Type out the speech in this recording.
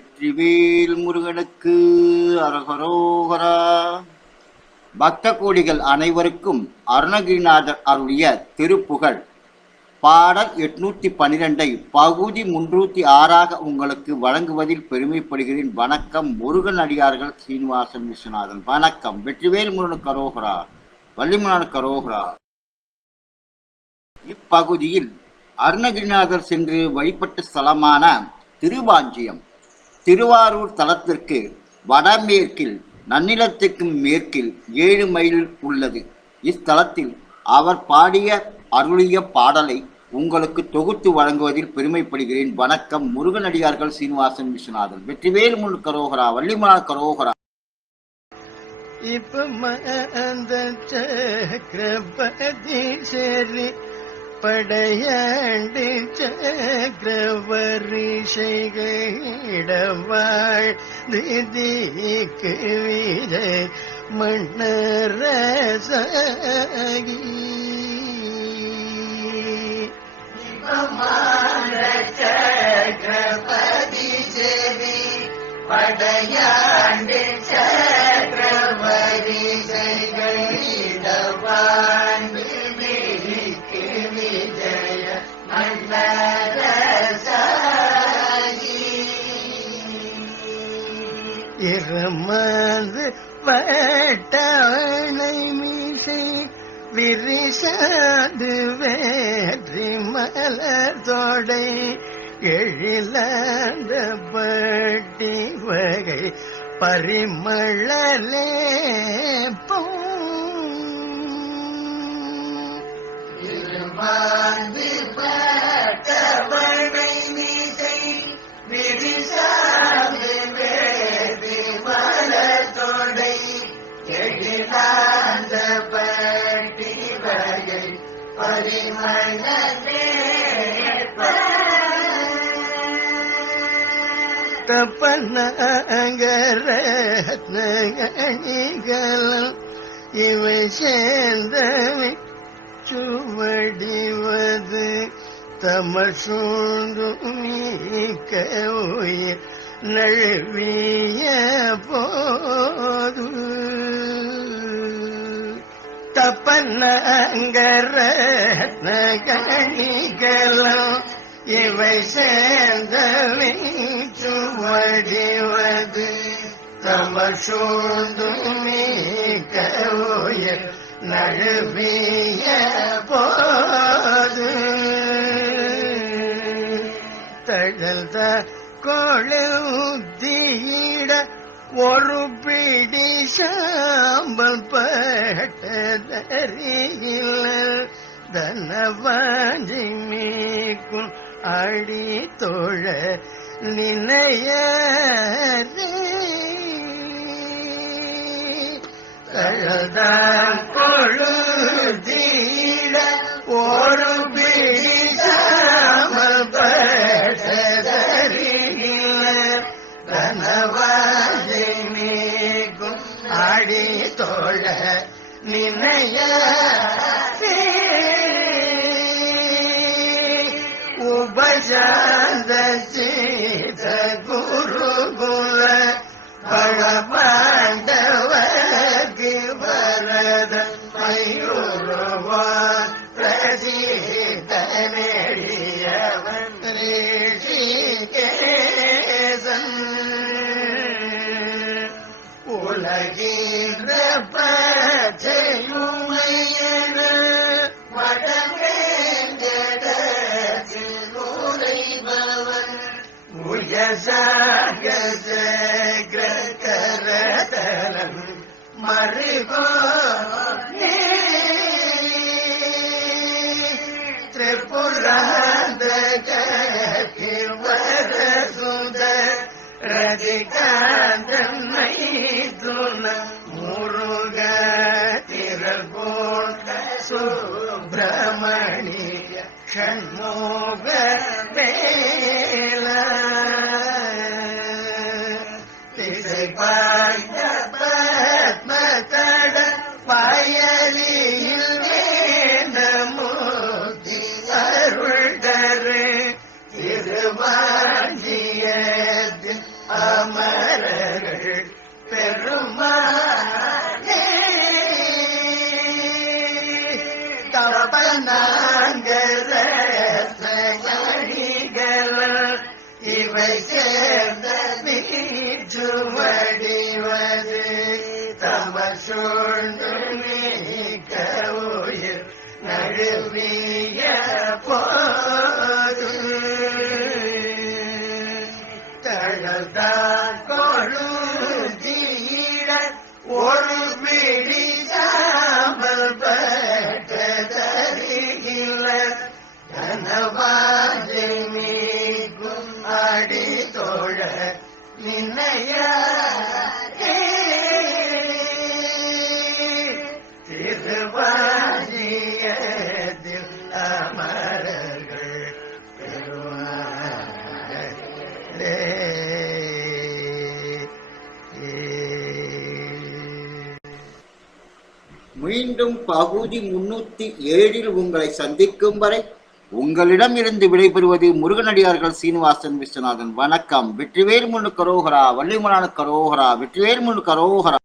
வெற்றிவேல் முருகனுக்கு அரகரோகரா பக்த கோடிகள் அனைவருக்கும் அருணகிரிநாதர் அருளிய திருப்புகழ். பாடல் எட்நூத்தி பனிரெண்டை பகுதி முன்னூத்தி ஆறாக உங்களுக்கு வழங்குவதில் பெருமைப்படுகிறேன். வணக்கம் முருகன் அடியார்கள் சீனிவாசன் விஸ்வநாதன். வணக்கம் வெற்றிவேல் முருகன் கரோகரா வள்ளிமலான கரோகரா இப்பகுதியில் அருணகிரிநாதர் சென்று வழிபட்ட ஸ்தலமான திருவாஞ்சியம் திருவாரூர் தலத்திற்கு வடமேற்கில் நன்னிலத்துக்கும் மேற்கில் ஏழு மைலில் உள்ளது. இஸ்தலத்தில் அவர் பாடிய அருளிய பாடலை உங்களுக்கு தொகுத்து வழங்குவதில் பெருமைப்படுகிறேன். வணக்கம். முருகனடியார்கள் சீனிவாசன் விஸ்வநாதன். வெற்றிவேல் முன் கரோகரா வள்ளிமலா கரோகரா. இப்ப சக்கரபதி சரி படையாண்டு சக்கரவரி திதிக்கு விஜய் மன்னரசகி. சக்கரபதி சேவி படையா மன்னரசகி இருமது மீசை விரிசாது வேற்றி மலர் தொடை எழிலாந்த பட்டி வகை பரிமளலே இருமாந்து தப்பனகரத்னகணிகள் இவை சேர்ந்தவை சுவடிவது. தமிழ் சூழ்ந்து உயிர் நழுவிய போது. தப்பனகரத்னகணிகளும் இவை சேர்ந்தவடிவது சுவடிவது. மீக்க உயிர் நழுவிய போது. தழல்த கொழுத்தியிட ஒரு பிடி சாம்பல் பட்டதறியில். தனவாஞ்சி மீக்கும் அடி தோழ நினைய தழல்தான் கொழுதீட ஒரு பிடி அடி தோழ நினைய உபசாந்த சீத குருகுல பழபாண்டவர்க்கு வரதன் மயூருவான் பிரசீத நெடியவன் ரிஷிகேசன். உலகின்ற பச்சையுமையன உயசாக சகரதலம் மருகோ திரிபுராந்த வரசுத ரதிகாந்தன் மைதுன முருக திரகோட்ட சுப்பிரமணிய ஷண்முக தங்கரசமணிகள் இவை சேர்ந்த நீச்சுவடிவது தமசூழ்ந்து நீக்க உயிர் நழுவிய போது. தழதான் கொழுந்தீட ஒரு அடி தோழ நின்னையா திருவாதியதில் அமரர்கள் பெருமாளே. மீண்டும் பகுதி முன்னூத்தி ஏழில் உங்களை சந்திக்கும் வரை உங்களிடம் இருந்து விடைபெறுவது முருகனடியார்கள் சீனிவாசன் விஸ்வநாதன். வணக்கம். வெற்றிவேல் முன்னு கரோகரா வள்ளிமலான கரோகரா வெற்றிவேல் முன்னு கரோகரா.